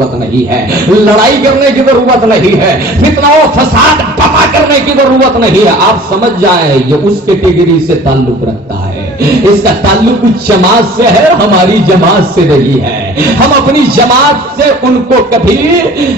ضرورت نہیں ہے، لڑائی کرنے کی ضرورت نہیں ہے، فتنہ و فساد بپا کرنے کی ضرورت نہیں ہے۔ آپ سمجھ جائیں یہ اس کیٹیگری سے تعلق رکھتا ہے، اس کا تعلق اس جماعت سے ہے، ہماری جماعت سے نہیں ہے۔ ہم اپنی جماعت سے ان کو کبھی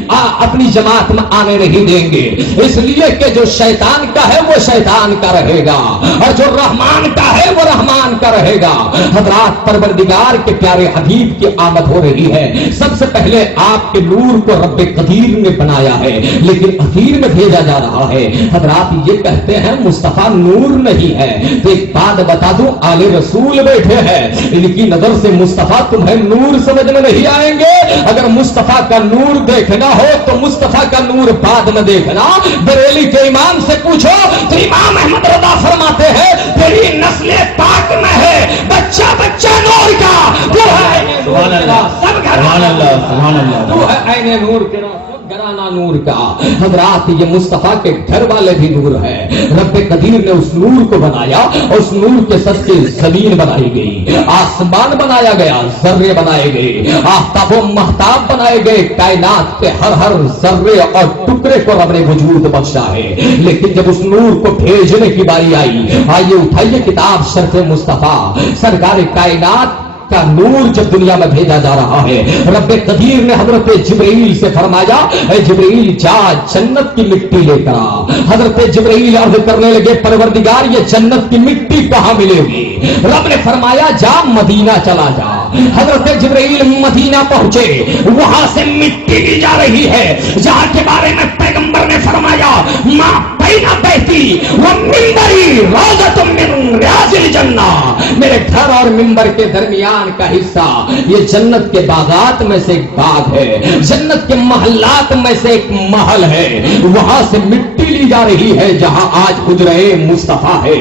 اپنی جماعت میں آنے نہیں دیں گے، اس لیے کہ جو شیطان کا ہے وہ شیطان کا رہے گا، اور جو رحمان کا ہے وہ رحمان کا رہے گا۔ حضرات، پروردگار کے پیارے حبیب کی آمد ہو رہی ہے۔ سب سے پہلے آپ کے نور کو رب قدیر نے بنایا ہے، لیکن اخیر میں بھیجا جا رہا ہے۔ حضرات یہ کہتے ہیں مصطفیٰ نور نہیں ہے، تو ایک بات بتا دوں، آل رسول بیٹھے ہیں، ان کی نظر سے مصطفیٰ تمہیں نور سمجھ میں نہیں آئیں گے۔ اگر مصطفیٰ کا نور دیکھنا ہو تو مصطفیٰ کا نور بعد میں دیکھنا۔ بریلی کے امام سے پوچھو تو امام احمد رضا فرماتے ہیں تیری نسل پاک میں ہے بچہ بچہ نور کا، تو ہے سبحان اللہ سبحان اللہ سبحان اللہ، تو ہے عین نور کے گرانا نور کا۔ حضرات یہ مصطفیٰ کے گھر والے بھی نور ہے، رب قدیر نے اس نور کو بنایا، اور اس نور کے صدقے زمین بنائی گئی، آسمان بنایا گیا، ذرے بنائے گئے، آفتاب و مہتاب بنائے گئے، کائنات کے ہر ذرے اور ٹکڑے کو رب نے وجود بخشا ہے۔ لیکن جب اس نور کو بھیجنے کی باری آئی، آئیے اٹھائیے کتاب شرف مصطفیٰ، سرکار کائنات کا نور جب دنیا میں بھیجا جا رہا ہے، رب قدیر نے حضرت جبرائیل سے فرمایا اے جبرائیل جا جنت کی مٹی لے کر آ۔ حضرت جبرائیل عرض کرنے لگے پروردگار یہ جنت کی مٹی کہاں ملے گی؟ رب نے فرمایا جا مدینہ چلا جا۔ حضرت جبرائیل مدینہ پہنچے، وہاں سے مٹی لی جا رہی ہے جہاں کے بارے میں پیغمبر نے فرمایا ماں بینا بیتی ومنبری روضۃ من ریاض الجنہ، میرے گھر اور منبر کے درمیان کا حصہ یہ جنت کے باغات میں سے ایک باغ ہے، جنت کے محلات میں سے ایک محل ہے۔ وہاں سے مٹی لی جا رہی ہے جہاں آج حجرہ مصطفیٰ ہے،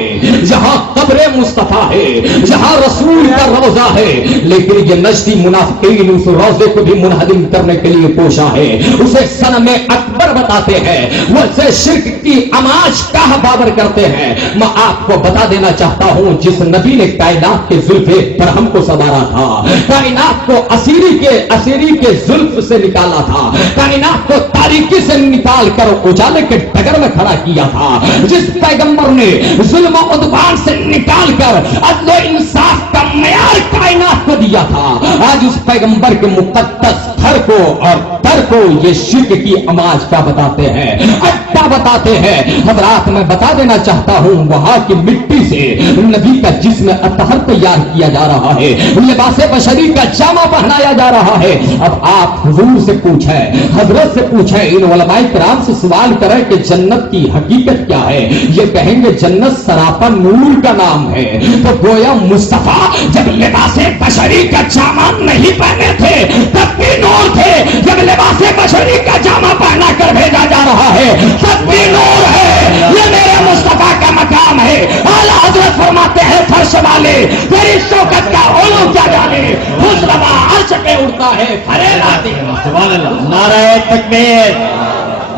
جہاں قبر مصطفیٰ ہے، جہاں رسول کا روضہ ہے، لیکن یہ نجدی منافقین اس روضے کو بھی منہدم کرنے کے لیے کوشاں ہے، اسے صنم اکبر بتاتے ہیں، وہ اسے شرک کی اماج کا بابر کرتے ہیں۔ میں آپ کو بتا دینا چاہتا ہوں جس نبی نے کائنات کے زلف پر ہم کو سنوارا تھا، کائنات کو اسیری کے زلف سے نکالا تھا، کائنات کو تاریکی سے نکال کر اجالے کے ڈگر میں کھڑا کیا تھا، جس پیغمبر نے ظلم و عدوان سے نکال کر عدل و انصاف کا معیار کائنات کو دیا تھا، آج اس پیغمبر کے مقدس تھر کو اور تر کو یہ شرک کی اماج کا بتاتے ہیں، اڈا بتاتے ہیں۔ حضرات میں بتا دینا چاہتا ہوں وہاں کی مٹی سے نبی کا جسم اطہر تیار کیا جا رہا ہے، لباس بشری کا جامہ پہنایا جا رہا ہے۔ اب آپ حضور سے پوچھیں، حضرت سے پوچھیں، ان علماء کرام سے سوال کریں کہ جنت کی حقیقت کیا ہے، یہ کہیں گے جنت سراپا نور کا نام ہے۔ تو گویا مصطفیٰ جب لباس بشری کا جامہ نہیں پہنے تھے تب بھی نور تھے، جب لباس بشری کا جامہ پہنا کر بھیجا جا رہا ہے تب بھی نور ہے۔ یہ میرے مصطفیٰ کا مقام ہے۔ اعلیٰ حضرت فرماتے ہیں فرش والے تیری شوکت کا علو کیا جانے، مصطفیٰ عرش پہ اڑتا ہے فریب آتی ہے۔ سبحان اللہ، نعرہ تکبیر،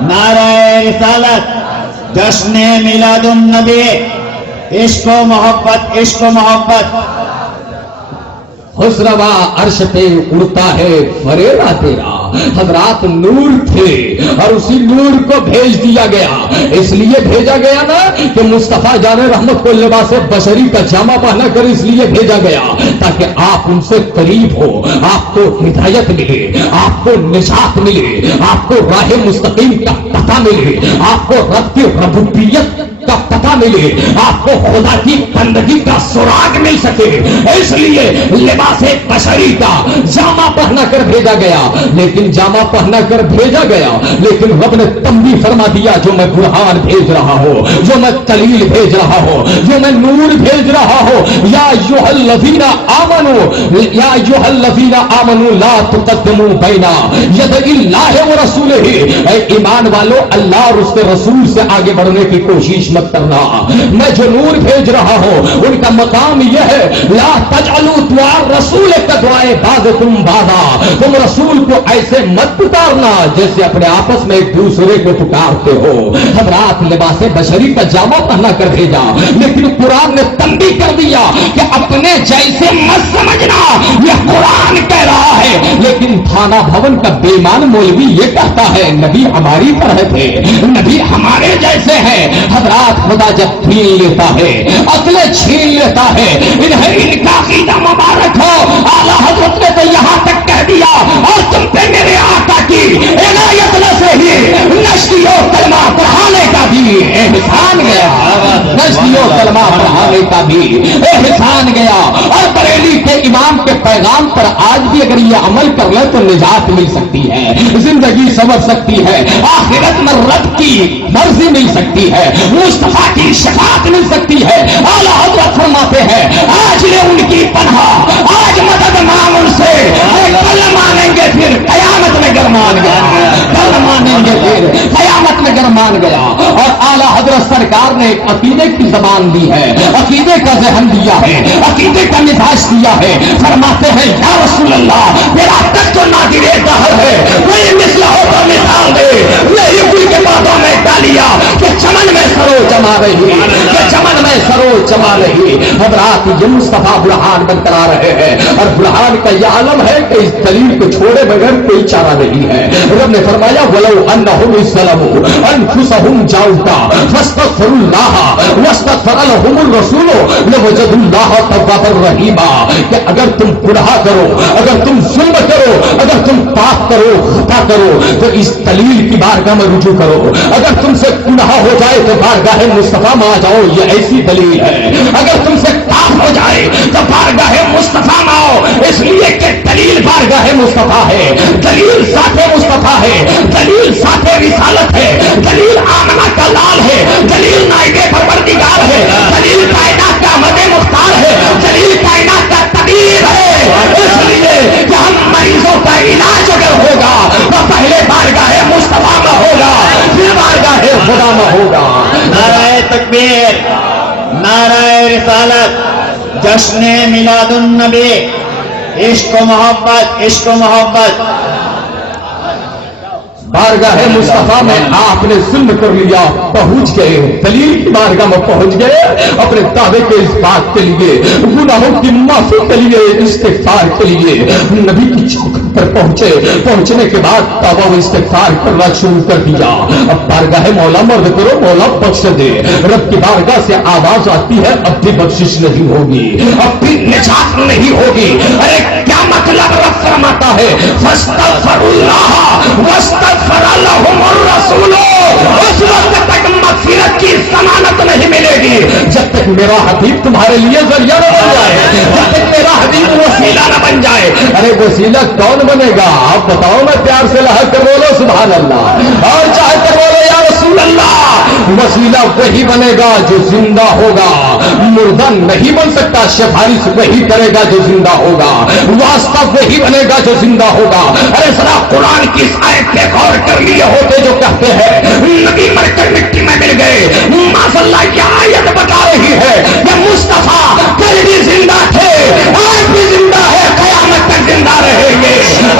نعرہ رسالت، جشن میلاد النبی، عشق و محبت، عشق و محبت۔ خسروا عرش پہ اڑتا ہے فریرا تیرا۔ حضرات نور تھے اور اسی نور کو بھیج دیا گیا، اس لیے بھیجا گیا نا کہ مصطفیٰ جان رحمت کو لباس بشری کا جامہ پہنا کر اس لیے بھیجا گیا تاکہ آپ ان سے قریب ہو، آپ کو ہدایت ملے، آپ کو نجات ملے، آپ کو راہ مستقیم کا پتہ ملے، آپ کو رب کی ربوبیت کا پتہ ملے، آپ کو خدا کی بندگی کا سراغ مل سکے، اس لیے لباس بشری کا جامہ پہنا کر بھیجا گیا۔ لیکن جامہ پہنا کر بھیجا گیا لیکن رب نے تنبیہ فرما دیا جو میں برہان بھیج رہا ہوں، جو میں دلیل بھیج رہا ہوں، جو میں نور بھیج رہا ہوں، یا ایھا الذین آمنوا، یا ایھا الذین آمنوا لا تقدموا بین یدی اللہ ورسولہ، اے ایمان والو اللہ اور اس کے رسول سے آگے بڑھنے کی کوشش مت کرنا، ہوگا. میں جو نور بھیج رہا ہوں ان کا مقام یہ ہے لا تجعلوا دعاء رسول کدعاء بعضکم بعضا. تم رسول کو ایسے مت پکارنا جیسے اپنے آپس میں ایک دوسرے کو پکارتے ہو. حضرات لباس بشری کا جامہ پہنا کر بھیجا لیکن قرآن نے تنبیہ کر دیا کہ اپنے جیسے مت سمجھنا. یہ قرآن کہہ رہا ہے. لیکن تھانہ بھون کا بے ایمان مولوی یہ کہتا ہے نبی ہماری طرح تھے, نبی ہمارے جیسے ہیں. حضرات خدا جب چھین لیتا ہے عقلیں چھین لیتا ہے. انہیں ان کا عقیدہ مبارک ہو. اعلیٰ حضرت نے تو یہاں تک کہہ دیا اور تم پہ میرے آقا کی عنایت سے ہی نشری و کلمہ پڑھانے کا بھی احسان گیا. نشری و کلمہ پڑھانے کا بھی احسان گیا. اور بریلی کے امام کے پیغام پر آج بھی اگر یہ عمل کر لیں تو نجات مل سکتی ہے, زندگی سنور سکتی ہے, آخرت میں رب کی مرضی مل سکتی ہے, مصطفیٰ کی شفاعت مل سکتی ہے. اعلیٰ حضرت فرماتے ہیں آج نے ان کی پناہ, آج مدد مانگ ان سے, کل مانیں گے پھر قیامت میں گرمان گیا, کل مانیں گے پھر قیامت میں گرمان گیا. اور اعلیٰ حضرت سرکار نے ایک عقیدے کی زبان دی ہے, عقیدے کا ذہن دیا ہے, عقیدے کا مزاج دیا ہے. فرماتے ہیں یا رسول اللہ میرا تک تو نادر دہر ہے, کوئی مثل ہو تو مثال دے. نہیں کوئی کے باتوں میں ڈالیا کہ چمن میں سرو جما رہی, کہ چمن میں سرو جما رہی. حضرات یہ مصطفیٰ برہان بن کر آ رہے ہیں اور برہان کا یہ عالم ہے کہ اس دلیل کو چھوڑے بغیر کوئی چارہ نہیں ہے. رب نے فرمایا ولو انہم ظلموا انفسہم جاؤکا فاستغفروا اللہ واستغفر لہم الرسول لوجدوا اللہ توابا رحیما. کہ اگر تم گناہ کرو, اگر تم ظلم کرو, اگر تم پاپ کرو, خطا کرو تو اس دلیل کی بارگاہ میں رجوع کرو. اگر تم سے گناہ ہو جائے تو بارگاہ مصطفیٰ میں آ جاؤ, یہ ایسی دلیل ہے. اگر تم سے پاپ ہو جائے تو بارگاہ مصطفیٰ میں آؤ, اس لیے کہ دلیل بارگاہ مصطفیٰ ہے, دلیل ذات مصطفیٰ ہے, دلیل ذات رسالت ہے, دلیل آمنہ کا لال ہے, دلیل نائب پروردگار ہے, دلیل کائنات کا احمد مختار ہے, دلیل کائنات کا طبیب ہے. اس لیے کہ ہم مریضوں کا علاج اگر ہوگا تو پہلے بارگاہ مصطفیٰ میں ہوگا, پھر بارگاہ خدا میں ہوگا. نعرہ تکبیر, نعرہ رسالت, جشن میلاد النبی, عشق و محبت, عشق و محبت. بارگاہ مصطفیٰ میں آپ نے ظلم کر لیا, پہنچ گئے دلیل کی بارگاہ میں, پہنچ گئے اپنے دعوے کے اس بات کے لیے, گناہوں کی معافی کے لیے, استغفار کے لیے نبی کی چوکھٹ پر پہنچے. پہنچنے کے بعد توبہ و استغفار کرنا شروع کر دیا. اب بارگاہ مولا مرد کرو, مولا بخش دے. رب کی بارگاہ سے آواز آتی ہے اب بھی بخشش نہیں ہوگی, اب بھی نجات نہیں ہوگی. ارے کیا مطلب رب فرماتا ہے فاستغفر اللہ واستغفر لہم الرسول. اس وقت تک مغفرت کی ضمانت نہیں ملے گی جب تک میرا حبیب تمہارے لیے ذریعہ نہ بن جائے, جب تک میرا حبیب وسیلہ نہ بن جائے. ارے وسیلہ کون بنے گا آپ بتاؤ, میں پیار سے لہر کر بولو سبحان اللہ, اور چاہے کر بولو یا رسول اللہ. وسیلہ وہی بنے گا جو زندہ ہوگا, مردہ نہیں بن سکتا. سفارش وہی کرے گا جو زندہ ہوگا, واسطہ وہی بنے گا جو زندہ ہوگا. ارے ذرا قرآن کی اس آیت پہ غور کر لیے ہوتے جو کہتے ہیں نبی مر کر مٹی میں مل گئے. ماشاء اللہ یہ آیت بتا رہی ہے کہ مصطفیٰ کل بھی زندہ تھے, آج بھی زندہ ہے, قیامت تک زندہ رہیں گے.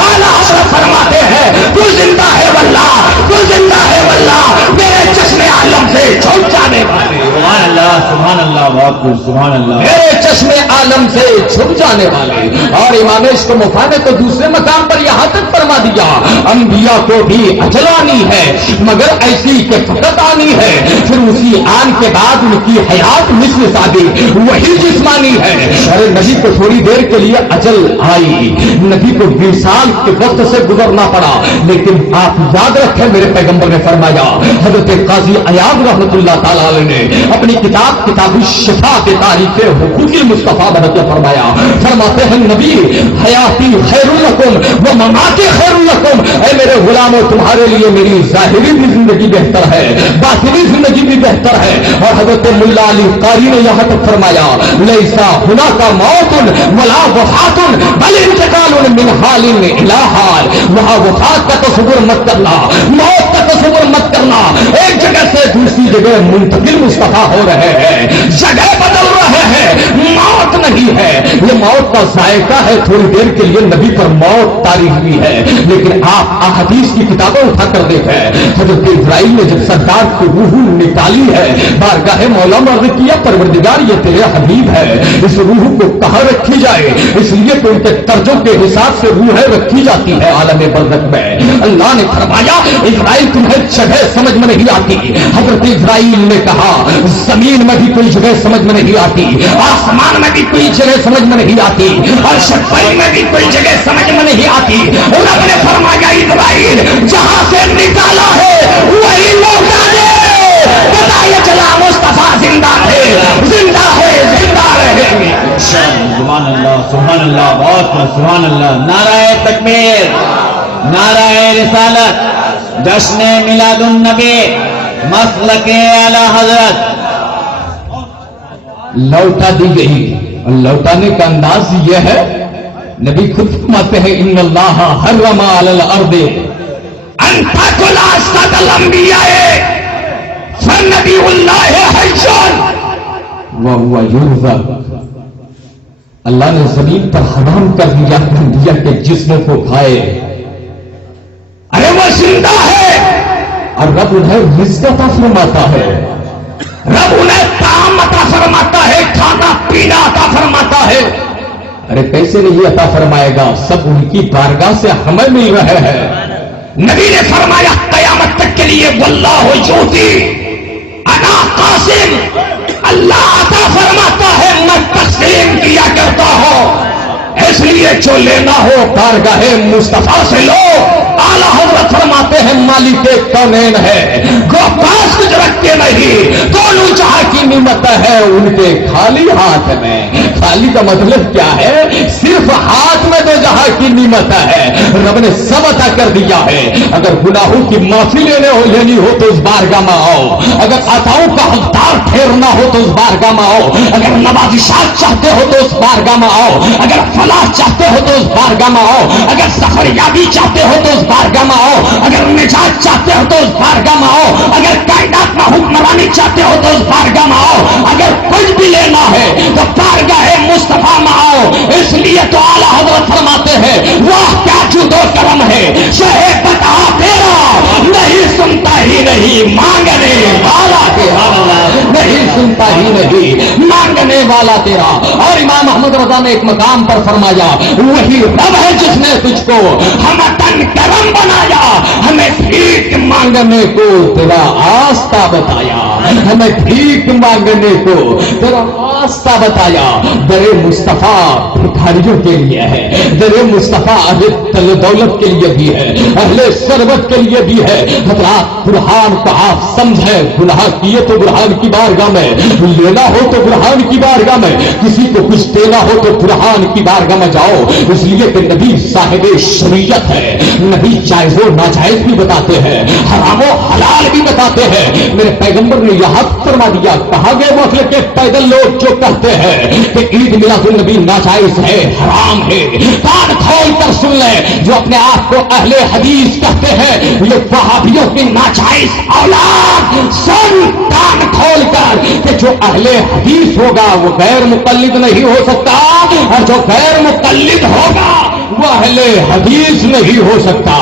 اعلیٰ حضرت فرماتے ہیں تو زندہ ہے واللہ, تو زندہ ہے واللہ, میرے چشم عالم سے چھوٹ جانے والے. سبحان اللہ, سبحان اللہ, بہت خوب, سبحان اللہ. میرے چشم عالم سے چھپ جانے والے. اور امام عشق مفا نے تو دوسرے مقام پر یہاں تک فرما دیا انبیاء کو بھی اجل آنی ہے مگر ایسی کہ فقط آنی ہے, پھر اسی آن کے بعد ان کی حیات مثل شادی وہی جسمانی ہے. ارے نبی کو تھوڑی دیر کے لیے اجل آئی, نبی کو 20 سال کے وقت سے گزرنا پڑا, لیکن آپ یاد رکھیں میرے پیغمبر نے فرمایا, حضرت قاضی ایاض رحمۃ اللہ تعالی علیہ نے اپنی کتاب الشفا کے تاریخ حقوق المصطفیٰ میں فرمایا, فرماتے ہیں نبی حیاتی خیر لکم و مماتی خیر لکم. اے میرے غلاموں تمہارے لیے میری ظاہری بھی زندگی بہتر ہے, باطنی زندگی بھی بہتر ہے. اور حضرت ملا علی قاری نے یہاں تک فرمایا لیسا ہناک موت ولا وفات بل انتقال من حال الى حال. وہاں وفات کا تصور مت کرنا, موت کا تصور مت کرنا ایک جگہ سے دوسری جگہ منتقل مصطفیٰ ہو رہے ہیں، جگہ بدل رہے ہیں، موت نہیں ہے، یہ موت کا ذائقہ ہے، تھوڑی دیر کے لیے نبی پر موت طاری ہوئی ہے، لیکن آپ احادیث کی کتابیں اٹھا کر دیکھیں، حضرت ابراہیم نے جب سرکار کی روح نکالی ہے بارگاہ مولا مرد کیا، پروردگار یہ تیرے حبیب ہے، اس روح کو کہاں رکھی جائے، اس لیے کہ ان کے درجوں کے حساب سے روحیں رکھی جاتی ہے عالم برزخ میں۔ اللہ نے فرمایا اسرائیل تمہیں جگہ سمجھ میں نہیں آتی، حضرت اسرائیل نے کہا زمین میں بھی کوئی جگہ سمجھ میں نہیں آتی، آسمان میں بھی کوئی جگہ سمجھ میں نہیں آتی، اور شفائی میں بھی کوئی جگہ سمجھ میں نہیں آتی۔ رب نے فرمایا اسرائیل جہاں سے نکالا ہے وہی لوٹا دے، بتایا چلا مصطفیٰ زندہ تھے، زندہ ہے، زندہ رہیں گے۔ سبحان اللہ، سبحان اللہ، بہت سبحان اللہ۔ نعرہ تکبیر، نعرہ رسالت، جشن میلاد النبی، مسلک اعلی حضرت لوٹا دی گئی، اور لوٹانے کا انداز یہ ہے، نبی خود فرماتے ہیں ان اللہ حرم علی الارض ان تاکل اسد الانبیاء فنبی اللہ حی وہو یرزق۔ اللہ نے زمین پر حرام کر دیا انبیاء کے جسموں کو کھائے، ارے وہ زندہ ہے، اور رب انہیں رزق عطا فرماتا ہے، رب انہیں طعام عطا فرماتا ہے، کھانا پینا عطا فرماتا ہے۔ ارے کیسے نہیں عطا فرمائے گا، سب ان کی بارگاہ سے ہمیں مل رہے ہیں۔ نبی نے فرمایا قیامت تک کے لیے واللہ یؤتی انا قاسم، اللہ عطا فرماتا ہے میں تقسیم کیا کرتا ہوں، اس لیے جو لینا ہو بارگاہ مصطفیٰ سے لو۔ اعلیٰ حضرت فرماتے ہیں مالک کونین ہے، وہ پاس کچھ رکھتے نہیں، دونوں جہاں کی نعمت ہے ان کے خالی ہاتھ میں۔ خالی کا مطلب کیا ہے؟ صرف ہاتھ میں تو جہاں کی نعمت ہے، رب نے سب عطا کر دیا ہے۔ اگر گناہوں کی معافی لینی ہو تو اس بارگاہ میں آؤ، اگر عطاؤں کا حقدار ٹھہرنا ہو تو اس بارگاہ میں آؤ، اگر نوازشات چاہتے ہو تو اس بارگاہ میں آؤ، اگر فلاح چاہتے ہو تو اس بارگاہ میں آؤ، اگر سفریابی چاہتے ہو تو اس بارگاہ میں آؤ، اگر نجات چاہتے ہو تو اس بارگاہ میں آؤ، اگر کائنات میں حکمرانی چاہتے ہو تو اس بارگاہ میں آؤ، اگر کچھ بھی لینا ہے تو بارگاہ مصطفیٰ میں آؤ۔ اس لیے تو اعلیٰ حضرت فرماتے ہیں واہ کیا جود و کرم ہے، شہ بتا تیرا نہیں سنتا ہی نہیں مانگنے والا تیرا، نہیں سنتا ہی نہیں مانگنے والا تیرا۔ اور امام احمد رضا نے ایک مقام پر فرمایا وہی رب ہے جس نے تجھ کو ہمتن کرم بنایا، ہمیں بھیک مانگنے کو تیرا آستہ بتایا، ہمیں بھیک مانگنے کو تیرا آستہ بتایا۔ در مصطفیٰ بھکاریوں کے لیے ہے، در مصطفیٰ اہل دولت کے لیے بھی ہے، اہل ثروت کے لیے بھی ہے۔ حضرات برہان کو آپ سمجھیں، گناہ کیے تو برہان کی بارگاہ میں، لینا ہو تو برہان کی بارگاہ میں، کسی کو کچھ دینا ہو تو برہان کی بارگاہ میں جاؤ۔ اس لیے کہ نبی صاحب شریعت ہے، نبی جائز و ناجائز بھی بتاتے ہیں، حرام و حلال بھی بتاتے ہیں۔ میرے پیغمبر نے یہاں فرما دیا، کہا گئے وقت کے پیدل لوگ جو کہتے ہیں کہ عید میلاد النبی ناجائز ہے، حرام ہے، کان کھول کر سن لیں، جو اپنے آپ کو اہل حدیث کہتے ہیں یہ وہابیوں کی ناجائز اولاد، سن کان کھول کر کہ جو اہل حدیث ہوگا وہ غیر مقلد نہیں ہو سکتا، اور جو غیر مقلد ہوگا وہ اہل حدیث نہیں ہو سکتا۔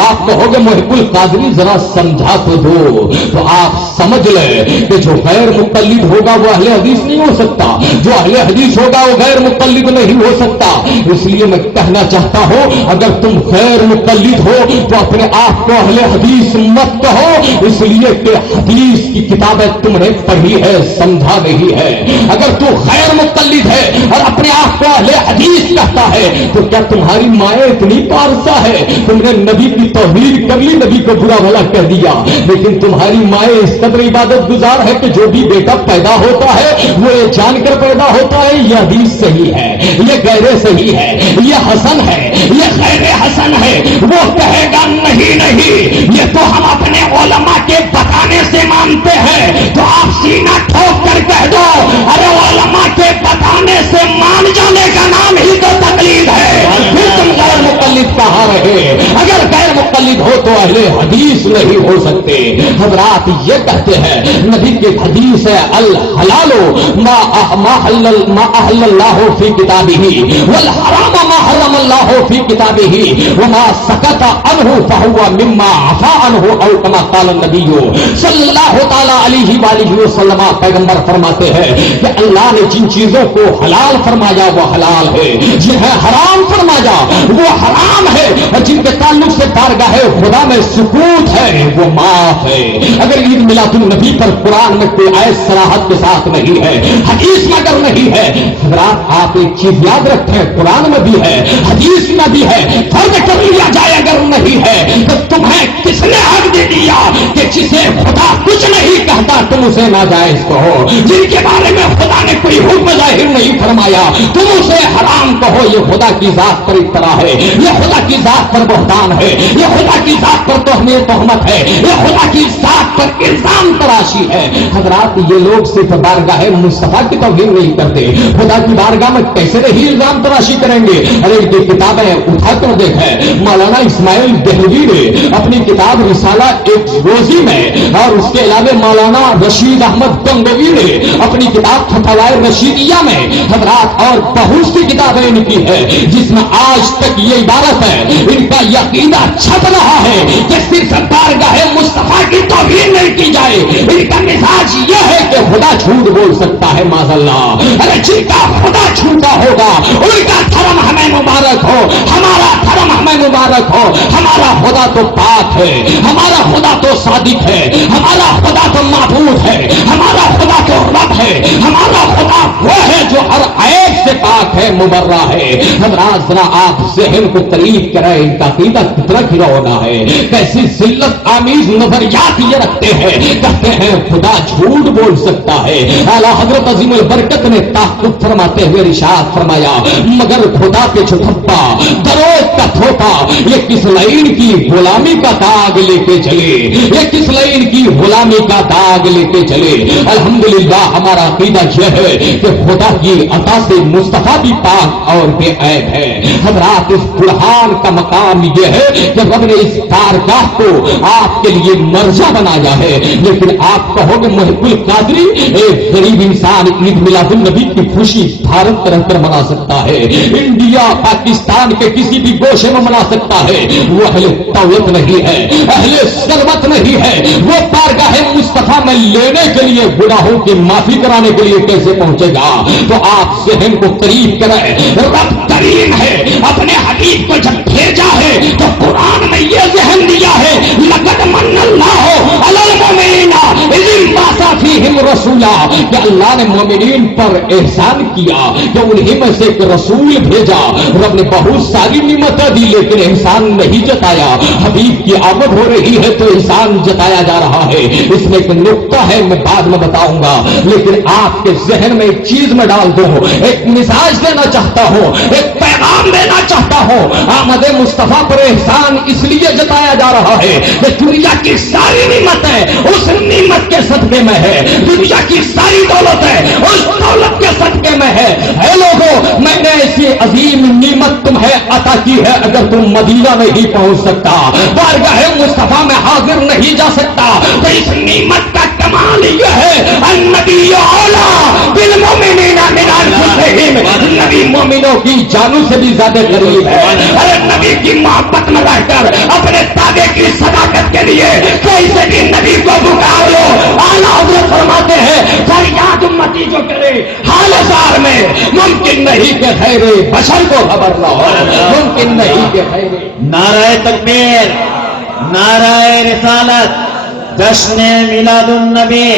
آپ کہو گے محب القادری ذرا سمجھا تو دو، تو آپ سمجھ لیں کہ جو غیر مقلد ہوگا وہ اہل حدیث نہیں ہو سکتا، جو اہل حدیث ہوگا وہ غیر مقلد نہیں ہو سکتا۔ اس لیے میں کہنا چاہتا ہوں اگر تم غیر مقلد ہو تو اپنے آپ کو اہل حدیث مت کہو، اس لیے کہ حدیث کی کتابیں تم نے پڑھی ہے، سمجھا نہیں ہے۔ اگر تو غیر مقلد ہے اور اپنے آپ کو اہل حدیث کہتا ہے تو کیا تمہاری مائیں اتنی پارسا ہے؟ تم نے نبی کی توہین کر لی، نبی کو برا بھلا کہہ دیا، لیکن تمہاری مائیں اس قدر عبادت گزار ہے کہ جو بھی بیٹا پیدا ہوتا ہے وہ یہ جان کر پیدا ہوتا ہے یہ حدیث صحیح ہے، یہ غیر صحیح ہے، یہ حسن ہے، یہ غیر حسن ہے، وہ کہے گا نہیں نہیں یہ تو ہم اپنے علماء کے بتانے سے مانتے ہیں، تو آپ سینہ ٹھوک کر کہہ دو ارے علماء کے بتانے سے مان جانے کا نام ہی تو تقلید ہے، پھر تم غیر مقلد کہاں رہے؟ اگر غیر مقلد ہو تو اہل حدیث نہیں ہو سکتے. حضرات یہ کہتے ہیں نبی کی حدیث ہے الحلال ما احل اللہ فی کتابہ والحرام ما حرم اللہ فی کتابہ وما سکت عنہ فہو مما عفا عنہ او کما قال النبی صلی اللہ تعالی علیہ وآلہ وسلم. پیغمبر فرماتے ہیں کہ اللہ نے جن چیزوں کو حلال فرمایا وہ حلال ہے, جنہیں حرام فرمایا وہ حرام ہے, اور جن کے تعلق سے بارگاہ خدا میں سکوت ہے وہ معاف ہے. اگر عید میلاد النبی پر قرآن میں کوئی آیت صراحت کے ساتھ نہیں ہے, حدیث میں اگر نہیں ہے, حضرات آپ ایک چیز یاد رکھیں, قرآن میں بھی ہے حدیث میں بھی ہے, فرض کر لیا جائے اگر نہیں ہے تو تمہیں کس نے حق دے دیا کہ جسے خدا کچھ نہیں کہتا تم اسے ناجائز کہو, جن کے بارے میں خدا نے کوئی حکم ظاہر نہیں فرمایا تم اسے حرام کہو. یہ خدا کی ذات پر افطرا ہے, یہ خدا کی ذات پر بہتان ہے, یہ خدا کی ذات پر تہمت ہے, یہ خدا کی ذات پر الزام تراشی ہے. حضرات یہ لوگ صرف بارگاہ مصطفیٰ کی توہین نہیں کرتے, خدا کی بارگاہ میں کیسے نہیں الزام تراشی کریں گے. ارے یہ کتابیں اٹھا کر دیکھیں, مولانا اسماعیل دہلوی نے اپنی کتاب رسالہ ایک روزی میں, اور اس کے علاوہ مولانا رشید احمد گنگوی نے اپنی کتاب فتاوی رشیدیہ میں حضرات اور بہت سی کتابیں ان کی ہے جس میں آج تک یہ عبارت ہے, ان کا عقیدہ چھپ رہا ہے کہ صرف بارگاہ مصطفیٰ کی توہین نہیں کی جائے. ان کا مزاج یہ ہے کہ خدا جھوٹ بول سکتا ہے معاذ اللہ. ارے جن کا خدا جھوٹا ہوگا ان کا دھرم ہمیں مبارک ہو, ہمارا دھرم ہمیں مبارک ہو. ہمارا خدا تو پاک ہے, ہمارا خدا تو صادق ہے, ہمارا خدا تو معبود ہے, ہمارا خدا تو رب ہے, ہمارا خدا وہ ہے جو ہر عیب سے پاک ہے, مبرہ ہے. حضرات ذرا آپ ذہن کو قریب کریں, ان کا عقیدہ کتنا کھلونا ہے, کیسی ذلت آمیز نظریات یہ رکھتے ہیں, کہتے ہیں خدا جھوٹ بول سکتا ہے. اعلیٰ حضرت عظیم البرکت نے تحقق فرماتے ہوئے ارشاد فرمایا مگر خدا کے چھپا دروغ کا تھوپا یہ کس لائن کی غلامی کا داغ لے کے چلے, یہ کس لائن کی غلامی کا داغ لے کے چلے. الحمدللہ ہمارا عقیدہ یہ ہے کہ خدا کی عطا سے مصطفیٰ بھی پاک اور بے عیب ہے. حضرات اس برہان کا مقام یہ ہے کہ رب نے اس بارگاہ کو آپ کے لیے مرجع بنایا ہے, لیکن آپ کہو گے محب القادری ایک غریب انسان عید میلاد النبی کی خوشی بھارت رہ کر منا سکتا ہے, انڈیا پاکستان کے کسی بھی گوشے میں منا سکتا ہے. وہ اہل دولت نہیں ہے, اہل ثروت نہیں ہے, وہ بارگاہ مصطفیٰ میں لینے کے لیے گناہوں کی معافی کرانے کے لیے کیسے پہنچے گا. تو آپ ذہن کو قریب کریں, رب کریم ہے, اپنے حبیب کو جب بھیجا ہے تو قرآن میں یہ ذہن دیا ہے لقد من اللہ علی المؤمنین اذ بعث فیہم رسولا, کہ اللہ نے مومنین پر احسان کیا کہ انہی میں سے ایک رسول بھیجا. رب نے بہت ساری نعمتیں دی لیکن احسان نہیں جتایا. حبیب کی آمد ہو رہی ہے تو احسان جتایا جا رہا ہے. اس میں ایک نقطہ ہے میں بعد میں بتاؤں گا, لیکن آپ کے ذہن میں ایک چیز میں ڈال دوں, ایک مزاج دینا چاہتا ہوں, ایک پیغام دینا چاہتا ہوں. آمد مصطفیٰ پر احسان اس لیے جتایا جا رہا ہے کہ دنیا کی ساری نعمتیں اس نعمت کے صدقے میں ہے, دنیا کی ساری دولت ہے اس دولت کے صدقے میں ہے. اے لوگوں, میں نے ایسی عظیم نعمت تمہیں عطا کی ہے, اگر تم مدینہ نہیں پہنچ سکتا, بارگاہ مصطفیٰ میں حاضر نہیں جا سکتا, تو اس نعمت کا کمال یہ ہے النبی اولیٰ بالمؤمنین من انفسہم, نبی مومنوں کی جانوں سے بھی زیادہ قریب ہے. ارے نبی کی محبت میں رہ کر اپنے تابع کی صداقت کے لیے کیسے بھی نبی کو پکار لو. اعلیٰ حضرت فرماتے ہیں فریاد امتی جو کرے حال زار میں, ممکن نہیں کہ خیر بشر کو خبر نہ ہو, ممکن نہیں کہ خیر. نعرہ تکبیر, نعرہ رسالت, جشن میلاد النبی,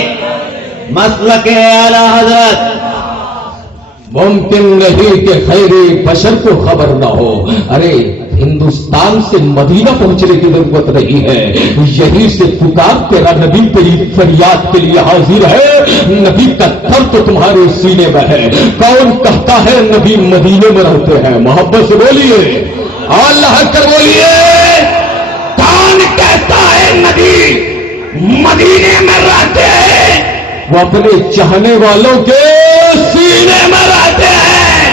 مسلک اعلیٰ حضرت. ممکن نہیں کہ خیر بشر کو خبر نہ ہو. ارے ہندوستان سے مدینہ پہنچنے کی ضرورت نہیں ہے, یہی سے پکار تیرا نبی تیری فریاد کے لیے حاضر ہے. نبی کا در تو تمہارے سینے میں ہے. کون کہتا ہے نبی مدینے میں رہتے ہیں؟ محبت سے بولیے, اللہ کر بولیے. کون کہتا ہے نبی مدینے میں رہتے ہیں؟ وہ اپنے چاہنے والوں کے سینے میں رہتے ہیں,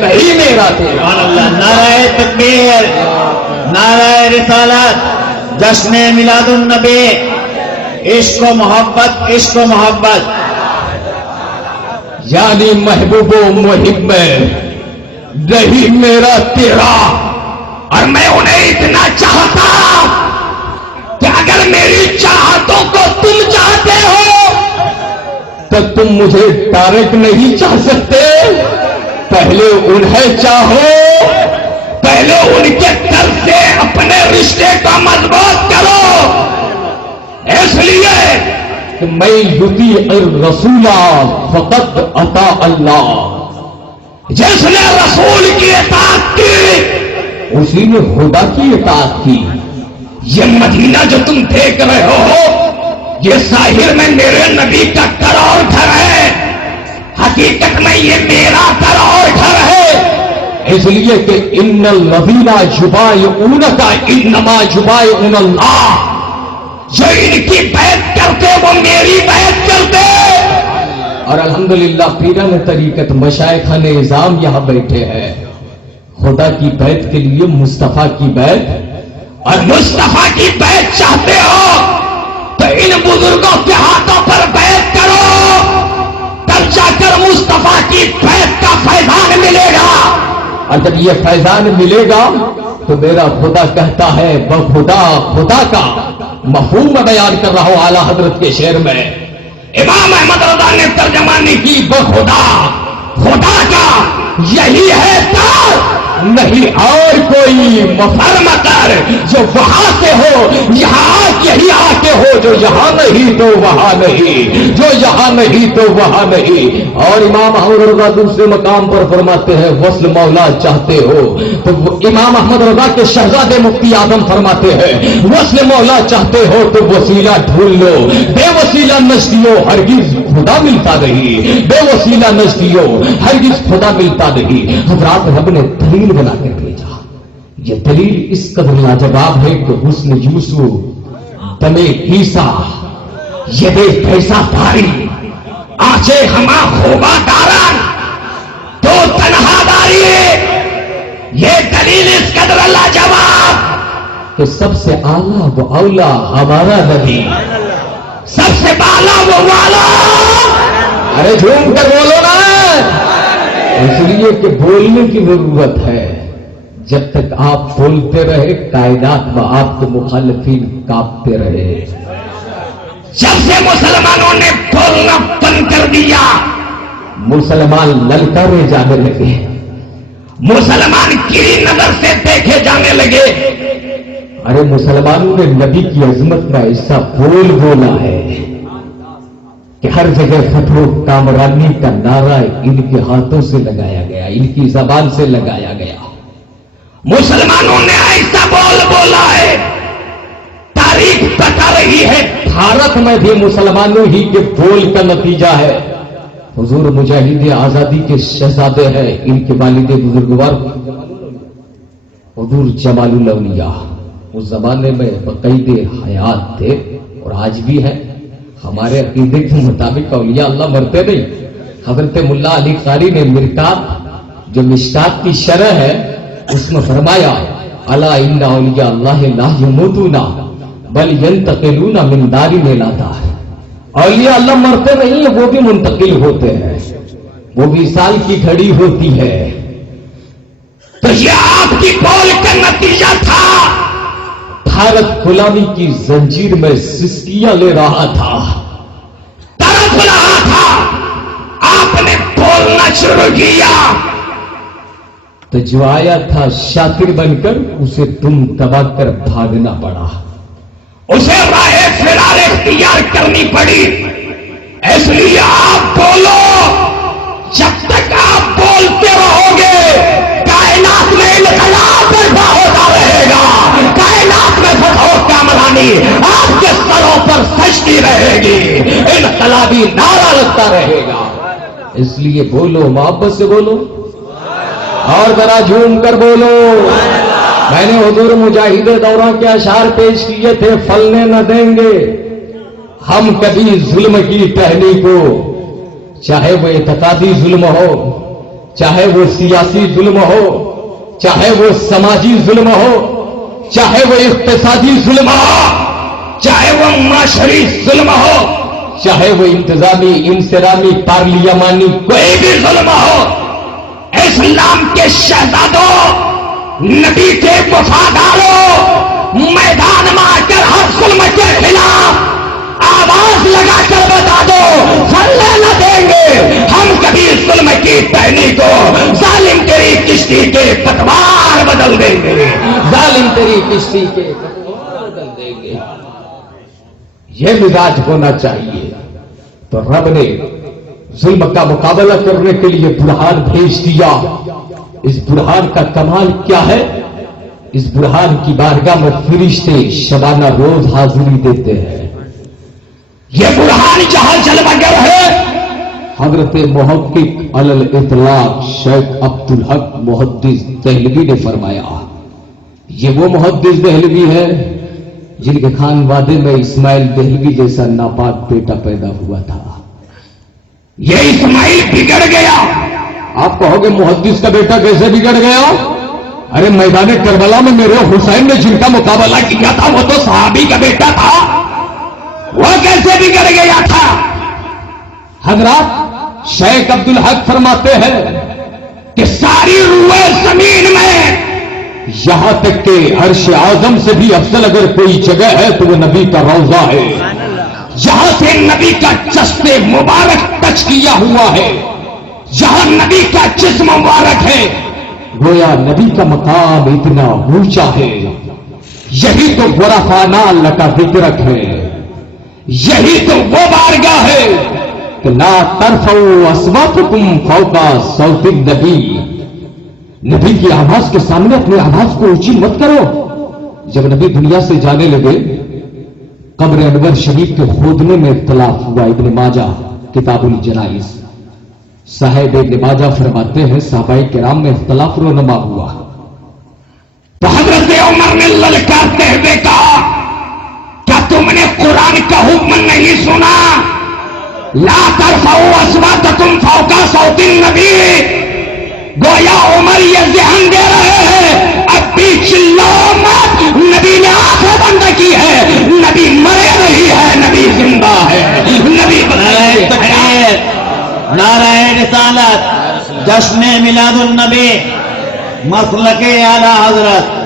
نہیں میرا تیرا. سبحان اللہ. نعرہ تکبیر، نعرہ رسالت، جشن میلاد النبی. عشق و محبت، عشق و محبت. یعنی محبوب و محب میں نہیں میرا تیرا. اور میں انہیں اتنا چاہتا کہ اگر میری چاہتوں کو تم چاہتے ہو تو تم مجھے ڈائریکٹ نہیں چاہ سکتے. پہلے انہیں چاہو، پہلے ان کے طرف سے اپنے رشتے کا مضبوط کرو. اس لیے کہ میں یطیع الرسول فقط اطاع اللہ. جس نے رسول کی اطاعت کی اسی نے خدا کی اطاعت کی. یہ مدینہ جو تم دیکھ رہے ہو یہ ظاہر میں میرے نبی کا گھر اور گھر ہے، حقیقت میں یہ میرا گھر اور گھر ہے. اس لیے کہ ان الذین یبایعونک انما یبایعون اللہ. جو ان کی بیعت کرتے وہ میری بیعت کرتے. اور الحمدللہ پیران طریقت مشائخ نظام یہاں بیٹھے ہیں. خدا کی بیعت کے لیے مصطفیٰ کی بیعت، اور مصطفیٰ کی بیعت چاہتے ہو تو ان بزرگوں کے ہاتھوں پر بیعت کرو، تب جا کر مصطفیٰ کی بیعت کا فیضان ملے گا. اور جب یہ فیضان ملے گا تو میرا خدا کہتا ہے بخدا خدا کا مفہوم میں بیان کر رہا ہوں اعلیٰ حضرت کے شعر میں. امام احمد رضا نے ترجمانی کی بخدا خدا کا یہی ہے تار، نہیں اور کوئی مفر مکر. جو وہاں سے ہو یہاں یہی آ کے ہو، جو یہاں نہیں تو وہاں نہیں، جو یہاں نہیں تو وہاں نہیں. اور امام احمد رضا دوسرے مقام پر فرماتے ہیں وصل مولا چاہتے ہو تو امام احمد رضا کے شہزادے مفتی اعظم فرماتے ہیں وصل مولا چاہتے ہو تو وسیلہ ڈھونڈ لو، بے وسیلہ نزدیو ہرگز خدا ملتا نہیں، بے وسیلہ نزدیو ہرگز خدا ملتا نہیں. حضرات رب نے دلیل بنا کر بھیجا. یہ دلیل اس قدر لاجواب ہے کہ حسن یوسف دمے عیسیٰ یہ دے پیسہ داری آچے ہما خوبا داران تو تنہا داری. یہ دلیل اس قدر لاجواب کہ سب سے اعلیٰ وہ اولا ہمارا نبی، سب سے بالا وہ والا. ارے جھوم کر بولو نا. اس لیے کہ بولنے کی ضرورت ہے. جب تک آپ بولتے رہے کائنات میں آپ کے مخالفین کانپتے رہے. جب سے مسلمانوں نے بولنا بند کر دیا مسلمان للکارے جانے لگے، مسلمان کی نظر سے دیکھے جانے لگے. ارے مسلمانوں نے نبی کی عظمت میں ایسا بول بولا ہے کہ ہر جگہ فتح و کامرانی کا نعرہ ان کے ہاتھوں سے لگایا گیا، ان کی زبان سے لگایا گیا. مسلمانوں نے ایسا بول بولا ہے، تاریخ بتا رہی ہے بھارت میں بھی مسلمانوں ہی کے بول کا نتیجہ ہے. حضور مجاہد آزادی کے شہزادے ہیں، ان کے والد بزرگوار حضور جمال الاولیاء اس زمانے میں بقید حیات تھے اور آج بھی ہے. ہمارے عقیدے کے مطابق اولیاء اللہ مرتے نہیں. حضرت ملا علی قاری نے مرکات جو مشکات کی شرح ہے اس میں فرمایا الا ان اولیاء اللہ لا یموتون بل ینتقلون من دار الى دار. اولیاء اللہ مرتے نہیں ہیں، وہ بھی منتقل ہوتے ہیں، وہ بھی سال کی گھڑی ہوتی ہے. تو یہ آپ کی بول کا نتیجہ تھا. بھارت غلامی کی زنجیر میں سسکیاں لے رہا تھا، تڑپ رہا تھا. آپ نے بولنا شروع کیا تو جو آیا تھا شاطر بن کر اسے تم دبا کر بھاگنا پڑا، اسے راہ فرار اختیار کرنی پڑی. اس لیے آپ بولو. جب تک آپ بولتے رہو گے کائنات میں انقلاب برپا ہوتا رہے گا، کائنات میں فتح و کامرانی آپ کے سروں پر سجتی رہے گی، انقلابی نعرہ لگتا رہے گا. اس لیے بولو، محبت سے بولو اور ذرا جھوم کر بولو. میں نے حضور مجاہد دورہ کے اشعار پیش کیے تھے پھلنے نہ دیں گے ہم کبھی ظلم کی ٹہنی کو، چاہے وہ اعتقادی ظلم ہو، چاہے وہ سیاسی ظلم ہو، چاہے وہ سماجی ظلم ہو، چاہے وہ اقتصادی ظلم ہو، چاہے وہ معاشری ظلم ہو، چاہے وہ انتظامی، انصرامی، پارلیمانی، کوئی بھی ظلم ہو، اسلام کے شہزادوں، نبی کے وفاداروں، میدان میں آ کر ہر ظلم کے خلاف آواز لگا کر بتا دو، پھلنے نہ دیں گے ہم کبھی ظلم کی ٹہنی کو، ظالم تیری کشتی کے پتوار بدل دیں گے، ظالم تیری کشتی کے پتوار بدل دیں گے۔ یہ مزاج ہونا چاہیے۔ تو رب نے ظلم کا مقابلہ کرنے کے لیے برہان بھیج دیا۔ اس برہان کا کمال کیا ہے؟ اس برہان کی بارگاہ میں فرشتے شبانہ روز حاضری دیتے ہیں۔ یہ برہان جہاں جلوہ گر ہے، حضرت محقق علی الاطلاق شیخ عبدالحق محدث دہلوی نے فرمایا، یہ وہ محدث دہلوی ہے جن کے خانوادے میں اسماعیل دہلوی جیسا ناپاک بیٹا پیدا ہوا تھا۔ یہ اسماعیل بگڑ گیا۔ آپ کہو گے محدث کا بیٹا کیسے بگڑ گیا؟ ارے میدان کربلا میں میرے حسین نے جن کا مقابلہ کیا تھا وہ تو صحابی کا بیٹا تھا، وہ کیسے بگڑ گیا تھا؟ حضرات شیخ عبدالحق فرماتے ہیں کہ ساری روئے زمین میں، یہاں تک کہ عرش اعظم سے بھی افضل اگر کوئی جگہ ہے تو وہ نبی کا روضہ ہے، جہاں سے نبی کا چشم مبارک ٹچ کیا ہوا ہے، جہاں نبی کا جسم مبارک ہے، گویا نبی کا مقام اتنا اونچا ہے۔ یہی تو ورفعنا لک ذکرک ہے، یہی تو وہ بارگاہ ہے کہ لا ترفعوا اصواتکم فوق صوت النبی، نبی کی آواز کے سامنے اپنی آواز کو اونچی مت کرو۔ جب نبی دنیا سے جانے لگے، قبر انور شریف کے کھودنے میں اختلاف ہوا۔ ابن ماجہ کتاب الجنائز، صاحب ابن ماجہ فرماتے ہیں صحابہ کرام میں اختلاف رونما ہوا تو حضرت عمر نے للکارتے ہوئے کہا، کیا تم نے قرآن کا حکم نہیں سنا؟ لا ترفعوا اصواتکم فوق صوت النبی۔ گویا عمر یہ ذہن دے رہے ہیں اب بھی چلاؤ مت، نبی نے آنکھیں بند کی ہے، نبی مرے نہیں ہے، نبی زندہ ہے، نبی نعرہ تکبیر، نعرہ رسالت، جشن میلاد النبی، مسلک اعلی حضرت۔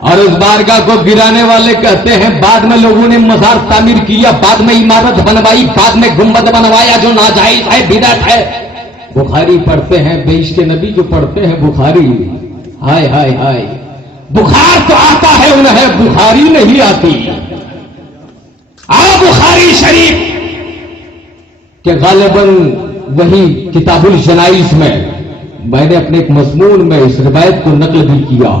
اور اس بارگاہ کو گرانے والے کہتے ہیں بعد میں لوگوں نے مزار تعمیر کیا، بعد میں عمارت بنوائی، بعد میں گنبد بنوایا جو ناجائز ہے، بدعت ہے۔ بخاری پڑھتے ہیں، بے عشق نبی جو پڑھتے ہیں بخاری، ہائے ہائے ہائے، بخار تو آتا ہے انہیں، بخاری نہیں آتی۔ بخاری شریف کہ غالباً وہی کتاب الجنائز میں نے اپنے ایک مضمون میں اس روایت کو نقل بھی کیا۔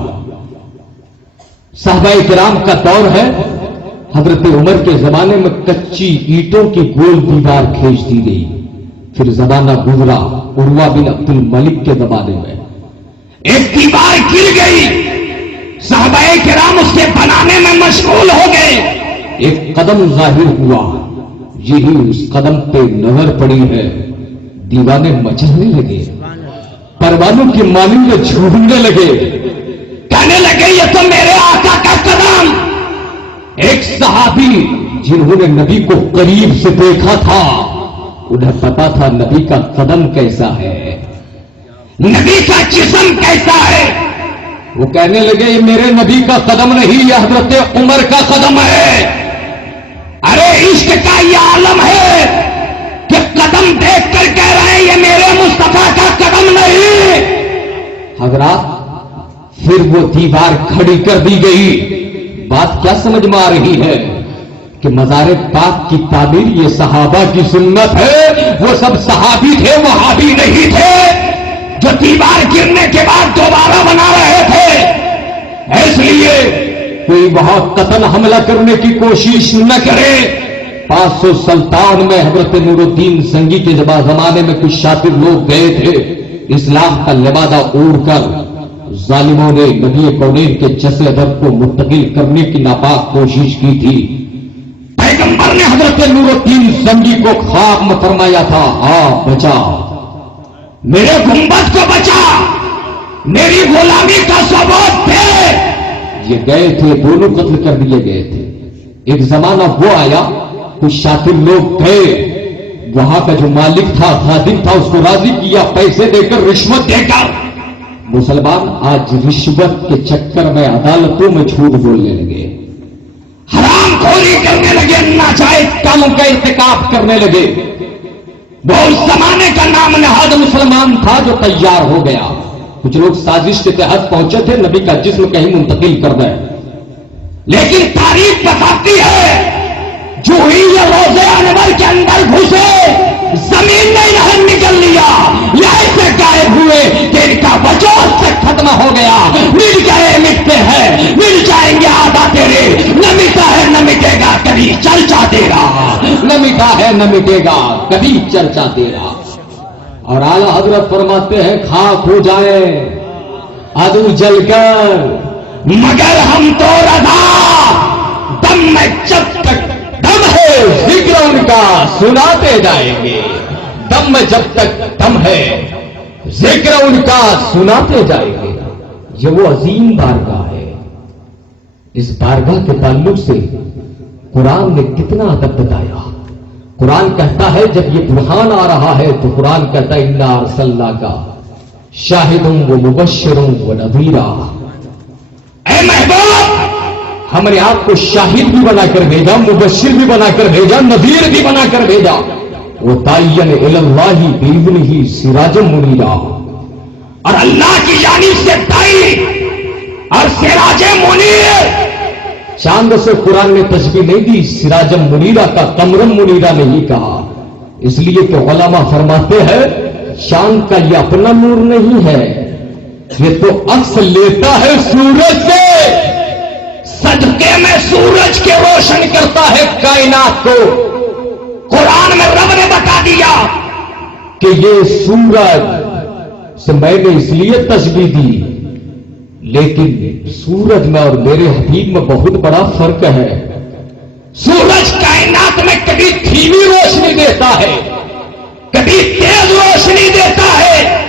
صحابہ کرام کا دور ہے، حضرت عمر کے زمانے میں کچی اینٹوں کی گول دیوار کھینچ دی گئی، پھر زمانہ گزرا عروہ بن عبد الملک کے زمانے میں ایک دیوار گر گئی، صحابہ کرام اس کے بنانے میں مشغول ہو گئے، ایک قدم ظاہر ہوا، یہی اس قدم پہ نظر پڑی ہے، دیوانے مچلنے لگے، پروانوں کی مانند جھومنے لگے، کہنے لگے یہ تو میرے آقا کا قدم۔ ایک صحابی جنہوں نے نبی کو قریب سے دیکھا تھا، انہیں پتا تھا نبی کا قدم کیسا ہے، نبی کا جسم کیسا ہے، وہ کہنے لگے یہ میرے نبی کا قدم نہیں، یہ حضرت عمر کا قدم ہے۔ ارے عشق کا یہ عالم ہے کہ قدم دیکھ کر کہہ رہے ہیں یہ میرے مصطفیٰ کا قدم نہیں۔ حضرات پھر وہ دیوار کھڑی کر دی گئی۔ بات کیا سمجھ میں آ رہی ہے کہ مزار پاک کی تعمیر یہ صحابہ کی سنت ہے، وہ سب صحابی تھے، وہابی نہیں تھے جو دیوار گرنے کے بعد دوبارہ بنا رہے تھے۔ اس لیے کوئی وہاں قتل حملہ کرنے کی کوشش نہ کرے۔ 557 میں حضرت نور الدین زنگی کے زمانے میں کچھ شاطر لوگ گئے تھے، اسلام کا لبادہ اوڑھ کر ظالموں نے نبی کونین کے جسد کو منتقل کرنے کی ناپاک کوشش کی تھی۔ پیغمبر نے حضرت نور الدین زنگی کو خواب میں فرمایا تھا، بچا میرے گنبد کو بچا، میری غلامی کا ثبوت دے۔ یہ گئے تھے، دونوں قتل کر دیے گئے تھے۔ ایک زمانہ وہ آیا، کچھ شاطر لوگ گئے، وہاں کا جو مالک تھا، خادم تھا، اس کو راضی کیا پیسے دے کر، رشوت دے کر۔ مسلمان آج رشوت کے چکر میں عدالتوں میں جھوٹ بولنے لگے، حرام خوری کرنے لگے، ناجائز کاموں کا ارتکاب کرنے لگے۔ وہ اس زمانے کا نام نہاد مسلمان تھا جو تیار ہو گیا۔ کچھ لوگ سازش کے تحت پہنچے تھے نبی کا جسم کہیں منتقل کر دیں، لیکن تاریخ بتاتی ہے جو ہی یہ روزے انور کے اندر گھسے، زمین نے انہیں نکل لیا، یہ ایسے غائب ہوئے کہ ان کا وجود سے ختم ہو گیا۔ مل گئے مٹتے ہیں، مل جائیں گے آدھا تیرے، نہ مٹا ہے نہ مٹے گا کبھی چرچا تیرا، نہ مٹا ہے نہ مٹے گا کبھی چرچا تیرا۔ اور اعلی حضرت فرماتے ہیں خاک ہو جائے عدو جل کر، مگر ہم تو رضا، دم میں جب تک دم ہے ذکر ان کا سناتے جائیں گے، دم میں جب تک دم ہے ذکر ان کا سناتے جائیں گے۔ یہ وہ عظیم بارگاہ ہے، اس بارگاہ کے تعلق سے قرآن نے کتنا ادب بتایا۔ قرآن کہتا ہے جب یہ برہان آ رہا ہے تو قرآن کہتا ہے انا ارسلناک شاہدا و مبشرا و نذیرا، اے محبوب ہم نے آپ کو شاہد بھی بنا کر بھیجا، مبشر بھی بنا کر بھیجا، نذیر بھی بنا کر بھیجا، وہ داعیا الی اللہ باذنہ سراجا منیرا، اور اللہ کی جانب سے داعی اور سراج منیر۔ چاند سے قرآن نے تشبیہ نہیں دی، سراج منیرا کا قمر منیرا نہیں کہا، اس لیے کہ علماء فرماتے ہیں چاند کا یہ اپنا نور نہیں ہے، یہ تو عکس لیتا ہے سورج سے، صدقے میں سورج کے روشن کرتا ہے کائنات کو۔ قرآن میں رب نے بتا دیا کہ یہ سورج سے میں نے اس لیے تشبیہ دی، لیکن سورج میں اور میرے حبیب میں بہت بڑا فرق ہے۔ سورج کائنات میں کبھی دھیمی روشنی دیتا ہے، کبھی تیز روشنی دیتا ہے،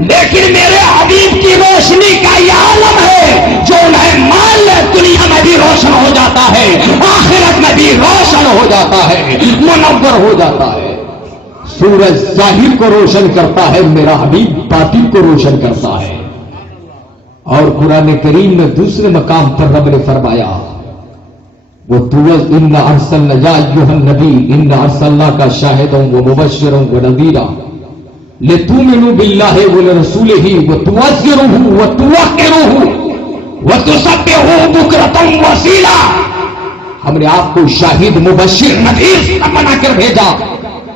لیکن میرے حبیب کی روشنی کا یہ عالم ہے جو انہیں مان لے دنیا میں بھی روشن ہو جاتا ہے، آخرت میں بھی روشن ہو جاتا ہے، منور ہو جاتا ہے۔ سورج ظاہر کو روشن کرتا ہے، میرا حبیب باطن کو روشن کرتا ہے۔ اور قرآن کریم میں دوسرے مقام پر رب نے فرمایا وہ انا ارسلنا یا ایھا النبی انا ارسلناک شاہدا و مبشرا و نذیرا لتؤمنوا باللہ ورسولہ وتعزروہ وتوقروہ وتسبحوہ بکرۃ واصیلا۔ ہم نے آپ کو شاہد مبشر نذیر بنا کر بھیجا،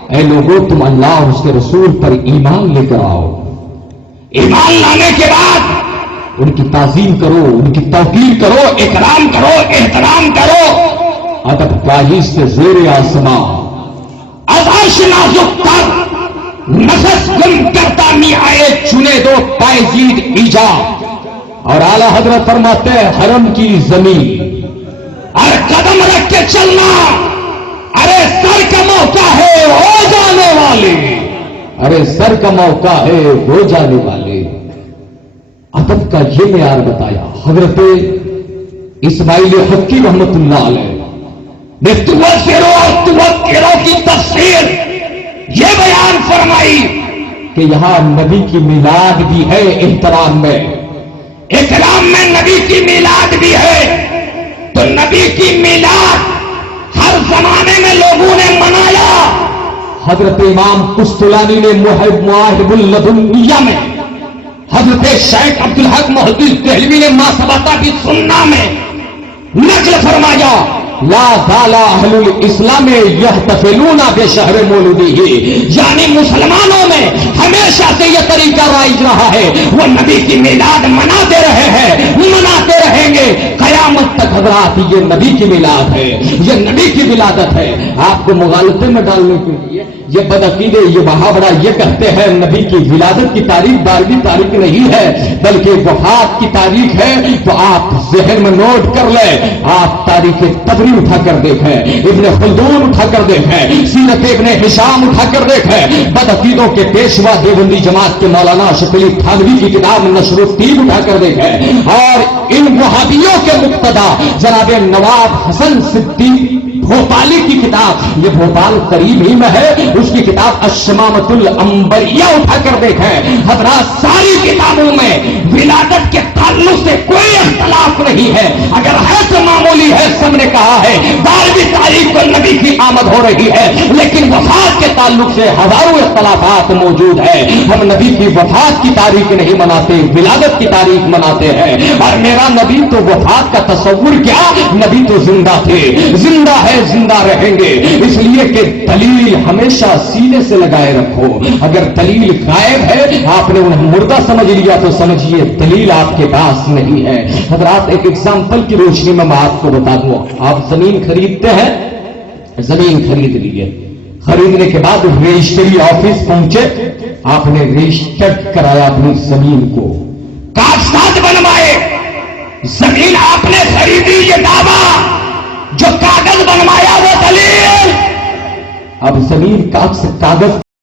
اے لوگوں تم اللہ اور اس کے رسول پر ایمان لے کر آؤ، ایمان لانے کے بعد ان کی تعظیم کرو، ان کی توقیر کرو، اکرام کرو، احترام کرو، ادب پاہیز سے زیر آسماں از عرش نازک پر نفس گم کرتا می آئے چنے دو پائزید ایجا۔ اور اعلی حضرت فرماتے ہیں حرم کی زمین اور قدم رکھ کے چلنا، ارے سر کا موقع ہے ہو جانے والے، ارے سر کا موقع ہے ہو جانے والے۔ ادب کا یہ معیار بتایا حضرت اسماعیل حقی رحمت اللہ علیہ نے توقرو کی تفسیر یہ بیان فرمائی کہ یہاں نبی کی میلاد بھی ہے، احترام میں اکرام میں نبی کی میلاد بھی ہے، تو نبی کی میلاد ہر زمانے میں لوگوں نے منایا۔ حضرت امام قسطلانی نے مواہب اللدنیہ میں، حضرت شیخ عبدالحق محدث دہلوی نے ما سبقہ کی سنہ میں نقل فرمایا لا زال اہل الاسلام یحتفلون بشہر مولدہ، یعنی مسلمانوں میں ہمیشہ سے یہ طریقہ رائج رہا ہے، وہ نبی کی میلاد مناتے رہے ہیں، مناتے رہیں گے قیامت تک۔ حضرات یہ نبی کی میلاد ہے، یہ نبی کی ولادت ہے۔ آپ کو مغالطے میں ڈالنے کے لیے یہ بدعقیدے یہ وہابڑا یہ کہتے ہیں نبی کی ولادت کی تاریخ 12ویں تاریخ نہیں ہے بلکہ وفات کی تاریخ ہے. تو آپ ذہن میں نوٹ کر لیں, آپ تاریخ طبری اٹھا کر دیکھیں, ابن خلدون اٹھا کر دیکھیں, سیرت ابن ہشام اٹھا کر دیکھیں, بدعقیدوں کے پیشوا دیوبندی جماعت کے مولانا اشرف علی تھانوی کی کتاب نشر الطیب اٹھا کر دیکھیں, اور ان وہابیوں کے مقتدا جناب نواب حسن صدیق بھوپالی کی کتاب, یہ بھوپال قریب ہی میں ہے, اس کی کتاب الشمامۃ العنبریہ اٹھا کر دیکھیں. حضرات ساری کتابوں میں ولادت کے تعلق سے کوئی اختلاف نہیں ہے, اگر ہے تو معمولی ہے. سب نے کہا ہے 12ویں تاریخ کو نبی کی آمد ہو رہی ہے, لیکن وفات کے تعلق سے ہزاروں اختلافات موجود ہیں. ہم نبی کی وفات کی تاریخ نہیں مناتے, ولادت کی تاریخ مناتے ہیں. اور میرا نبی تو وفات کا تصور کیا, نبی تو زندہ تھے, زندہ ہے, زندہ رہیں گے. اس لیے کہ دلیل ہمیشہ سینے سے لگائے رکھو. اگر دلیل غائب ہے, آپ نے انہیں مردہ سمجھ لیا تو سمجھیے دلیل آپ کے پاس نہیں ہے. حضرات ایک ایگزامپل کی روشنی میں آپ کو بتا دوں, آپ زمین خریدتے ہیں, زمین خرید لیے, خریدنے کے بعد رجسٹری آفس پہنچے, آپ نے رجسٹرڈ کرایا اپنی زمین کو, کاغذات بنوائے, زمین آپ نے خریدی, یہ دعویٰ, جو کاغذ بنوایا وہ دلیل. اب زمین کاغذ